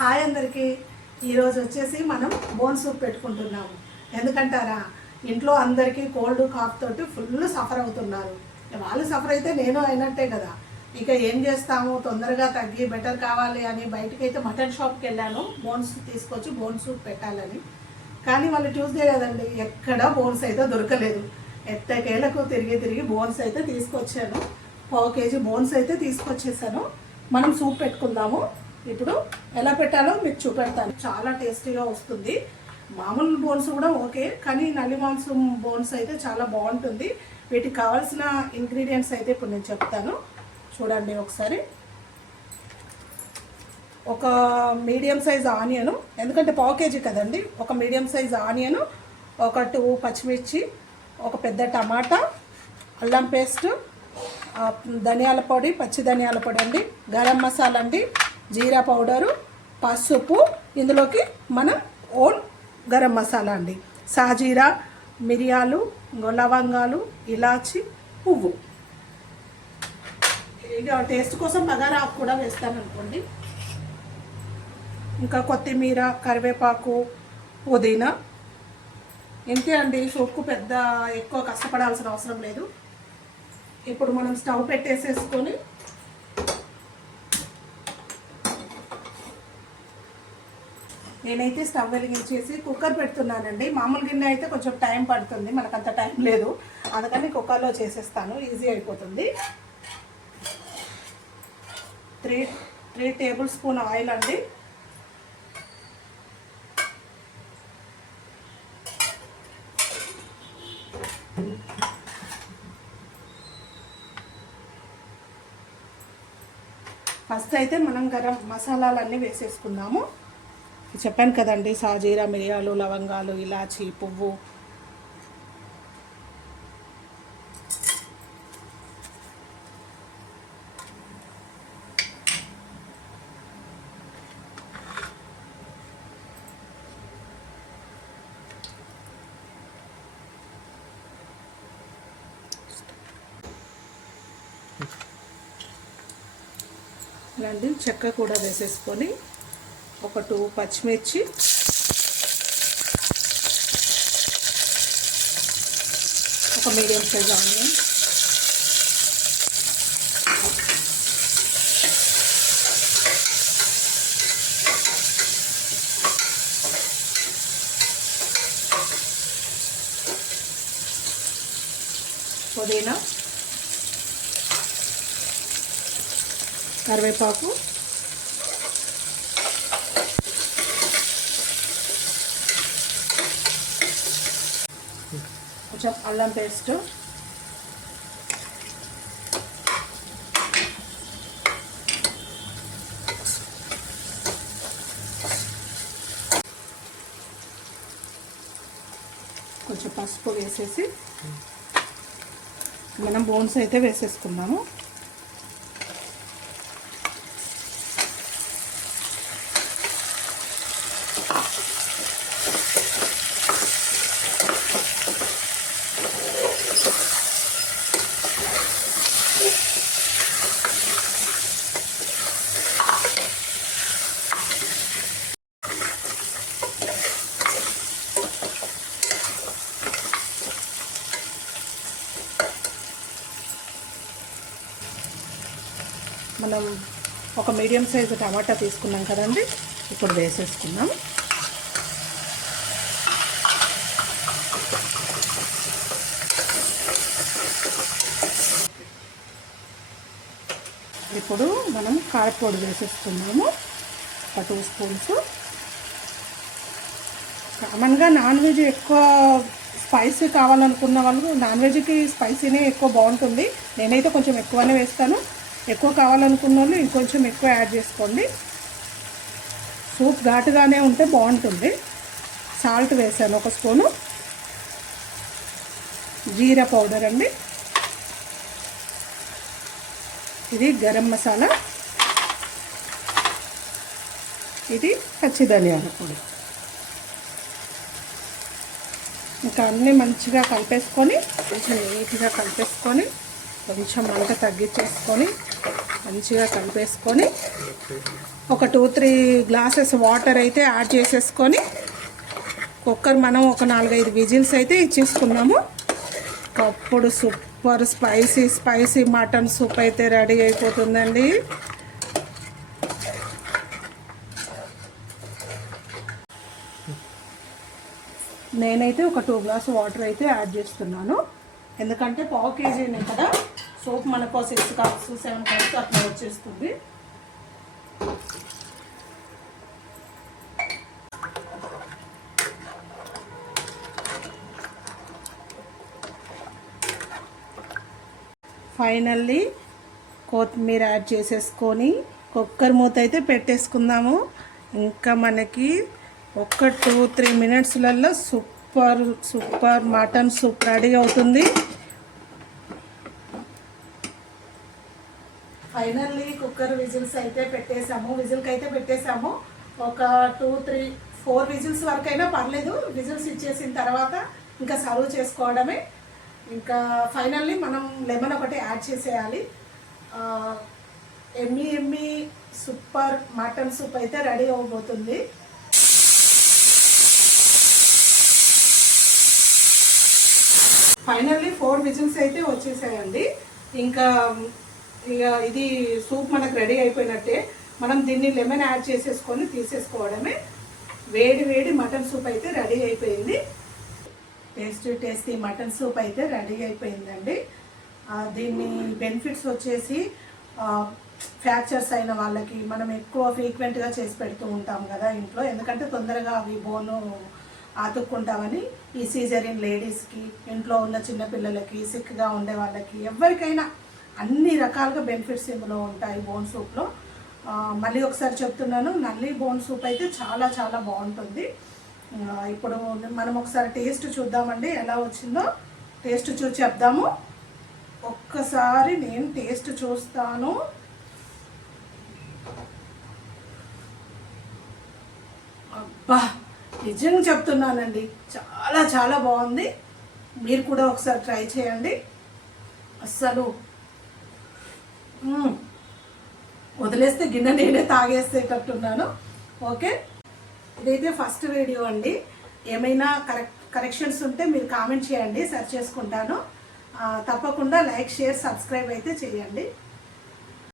Hi అందరికీ. ఈరోజు వచ్చేసి మనం బోన్ సూప్ పెట్టుకుంటున్నాము. ఎందుకంటారా, ఇంట్లో అందరికీ కోల్డ్ కాఫ్ తోటి ఫుల్ సఫర్ అవుతున్నారు. వాళ్ళు సఫర్ అయితే నేను అయినట్టే కదా. ఇక ఏం చేస్తాము, తొందరగా తగ్గి బెటర్ కావాలి అని బయటకు అయితే మటన్ షాప్కి వెళ్ళాను బోన్స్ తీసుకొచ్చి బోన్ సూప్ పెట్టాలని. కానీ వాళ్ళు ట్యూస్డే కదండి, ఎక్కడ బోన్స్ అయితే దొరకలేదు. ఎట్టకేలకు తిరిగి బోన్స్ అయితే తీసుకొచ్చాను. 1/2 kg బోన్స్ అయితే తీసుకొచ్చేసాను. మనం సూప్ పెట్టుకుందాము. ఇప్పుడు ఎలా పెట్టాలో మీకు చూపెడతాను. చాలా టేస్టీగా వస్తుంది. మామూలు బోన్స్ కూడా ఓకే, కానీ నల్లి మాంసం బోన్స్ అయితే చాలా బాగుంటుంది. వీటికి కావాల్సిన ఇంగ్రీడియంట్స్ అయితే ఇప్పుడు నేను చెప్తాను, చూడండి ఒకసారి. ఒక మీడియం సైజ్ ఆనియను, ఎందుకంటే 1/2 kg కదండి. ఒక మీడియం సైజ్ ఆనియను, ఒక 2 పచ్చిమిర్చి, ఒక పెద్ద టమాటా, అల్లం పేస్ట్, ధనియాల పొడి, పచ్చి ధనియాల పొడి అండి, గరం మసాలా అండి, జీరా పౌడరు, పసుపు, ఇందులోకి మన ఓన్ గరం మసాలా అండి, సాజీరా, మిరియాలు, లవంగాలు, ఇలాచి, పువ్వు. ఇక టేస్ట్ కోసం బగారా ఆకు కూడా వేస్తాను అనుకోండి. ఇంకా కొత్తిమీర, కరివేపాకు, పుదీనా. ఇంతే అండి. సూప్కు పెద్ద ఎక్కువ కష్టపడాల్సిన అవసరం లేదు. ఇప్పుడు మనం స్టవ్ పెట్టేసేసుకొని నేనైతే స్టవ్ వెలిగించేసి కుక్కర్ పెడుతున్నానండి. మామూలు గిన్నె అయితే కొంచెం టైం పడుతుంది, మనకంత టైం లేదు. అందుకని కుక్కర్లో చేసేస్తాను, ఈజీ అయిపోతుంది. 3 టేబుల్ స్పూన్ ఆయిల్ అండి. ఫస్ట్ అయితే మనం గరం మసాలాలన్నీ వేసేసుకుందాము. చెప్పాను కదండి, సాజీరా, మిరియాలు, లవంగాలు, ఇలాచి, పువ్వు. ఇలాంటి చెక్క కూడా వేసేసుకొని ఒక 2 పచ్చిమిర్చి, ఒక మీడియం సైజ్ ఆనియన్, పుదీనా, కరివేపాకు, కొంచెం అల్లం పేస్ట్, కొంచెం పసుపు వేసేసి మనం బోన్స్ అయితే వేసేసుకున్నాము. మనం ఒక మీడియం సైజు టమాటా తీసుకున్నాం కదండి, ఇప్పుడు వేసేసుకున్నాం. ఇప్పుడు మనం కారపొడి వేసేసుకున్నాము, ఒక 2 స్పూన్స్. కామన్గా నాన్ వెజ్ ఎక్కువ స్పైసీ కావాలనుకున్న వాళ్ళు నాన్ వెజ్కి స్పైసీనే ఎక్కువ బాగుంటుంది. నేనైతే కొంచెం ఎక్కువనే వేస్తాను. ఎక్కువ కావాలనుకున్న వాళ్ళు ఇంకొంచెం ఎక్కువ యాడ్ చేసుకోండి. సూప్ ఘాటుగానే ఉంటే బాగుంటుంది. సాల్ట్ వేసాను 1 స్పూను. జీరా పౌడర్ అండి, ఇది గరం మసాలా, ఇది పచ్చి ధనియాల పొడి. ఇంకా అన్నీ మంచిగా కలిపేసుకొని, కొంచెం నీట్గా కలిపేసుకొని, కొంచెం మంట తగ్గించేసుకొని మంచిగా కలిపేసుకొని ఒక 2-3 గ్లాసెస్ వాటర్ అయితే యాడ్ చేసేసుకొని కుక్కర్ మనం ఒక 4-5 విజిల్స్ అయితే ఇచ్చేసుకున్నాము. అప్పుడు సూపర్ స్పైసీ మటన్ సూప్ అయితే రెడీ అయిపోతుందండి. నేనైతే ఒక 2 గ్లాస్ వాటర్ అయితే యాడ్ చేస్తున్నాను. ఎందుకంటే 1/2 kgనే కదా, సూప్ మనకు 6 కప్స్ 7 కప్స్ అట్లా వచ్చేస్తుంది. ఫైనల్లీ కొత్తిమీర యాడ్ చేసేసుకొని కుక్కర్ మూత అయితే పెట్టేసుకుందాము. ఇంకా మనకి ఒక 2-3 మినిట్స్లలో సూపర్ మటన్ సూప్ రెడీ అవుతుంది. ఫైనల్లీ కుక్కర్ విజిల్కి అయితే పెట్టేసాము. ఒక 2-3-4 విజిల్స్ వరకైనా పర్లేదు. విజిల్స్ ఇచ్చేసిన తర్వాత ఇంకా సర్వ్ చేసుకోవడమే. ఇంకా ఫైనల్లీ మనం లెమన్ ఒకటి యాడ్ చేసేయాలి. ఎమ్మీ సూపర్ మటన్ సూప్ అయితే రెడీ అవబోతుంది. ఫైనల్లీ 4 విజిల్స్ అయితే వచ్చేసాయండి. ఇంకా ఇది సూప్ మనకు రెడీ అయిపోయినట్టే. మనం దీన్ని లెమన్ యాడ్ చేసేసుకొని తీసేసుకోవడమే. వేడి మటన్ సూప్ అయితే రెడీ అయిపోయింది. టేస్టీ మటన్ సూప్ అయితే రెడీ అయిపోయిందండి. దీన్ని బెనిఫిట్స్ వచ్చేసి ఫ్రాక్చర్స్ అయిన వాళ్ళకి మనం ఎక్కువ ఫ్రీక్వెంట్గా చేసి పెడుతూ ఉంటాం కదా ఇంట్లో, ఎందుకంటే తొందరగా అవి బోను ఆతుక్కుంటామని. ఈ సీజరిన్ లేడీస్కి, ఇంట్లో ఉన్న చిన్నపిల్లలకి, సిక్గా ఉండే వాళ్ళకి, ఎవరికైనా అన్ని రకాలుగా బెనిఫిట్స్ ఇందులో ఉంటాయి బోన్ సూప్లో. మళ్ళీ ఒకసారి చెప్తున్నాను, నల్లి బోన్ సూప్ అయితే చాలా బాగుంటుంది. ఇప్పుడు మనం ఒకసారి టేస్ట్ చూద్దామండి, ఎలా వచ్చిందో టేస్ట్ చూసి చెప్దాము. ఒక్కసారి నేను టేస్ట్ చూస్తాను. అబ్బా, నిజంగా చెప్తున్నానండి, చాలా బాగుంది. మీరు కూడా ఒకసారి ట్రై చేయండి. అస్సలు వదిలేస్తే గిన్నె నేనే తాగేసేటట్టున్నాను. ఓకే, ఇదైతే ఫస్ట్ వీడియో అండి. ఏమైనా కరెక్షన్స్ ఉంటే మీరు కామెంట్ చేయండి, సెర్చ్ చేసుకుంటాను. తప్పకుండా లైక్, షేర్, సబ్స్క్రైబ్ అయితే చేయండి.